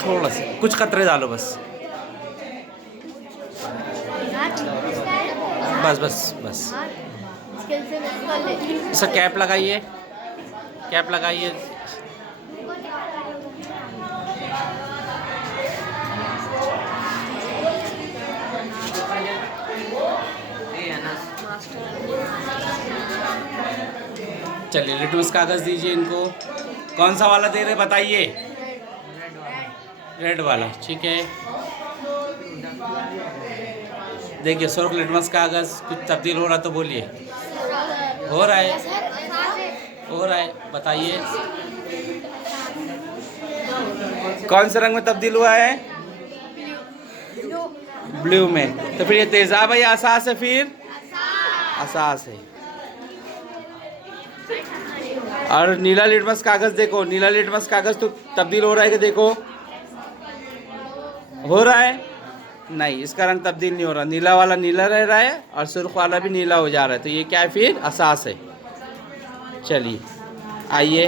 थोड़ा सा कुछ कतरे डालो बस बस बस बस। इसका कैप लगाइए, कैप लगाइए। चलिए लिटमस कागज़ दीजिए इनको। कौन सा वाला दे रहे बताइए? रेड वाला, ठीक है। देखिए सुर्ख लिटमस कागज़, कुछ तब्दील हो रहा तो बोलिए। हो रहा है, हो रहा है, बताइए कौन से रंग में तब्दील हुआ है? ब्लू में। तो फिर ये तेजाब है या असास है? फिर असास है। और नीला लिटमस कागज़ देखो, नीला लिटमस कागज़ तो तब्दील हो रहा है कि देखो, हो रहा है? नहीं, इसका रंग तब्दील नहीं हो रहा। नीला वाला नीला रह रहा है और सुर्ख वाला भी नीला हो जा रहा है। तो ये क्या है? फिर असास है। चलिए आइए।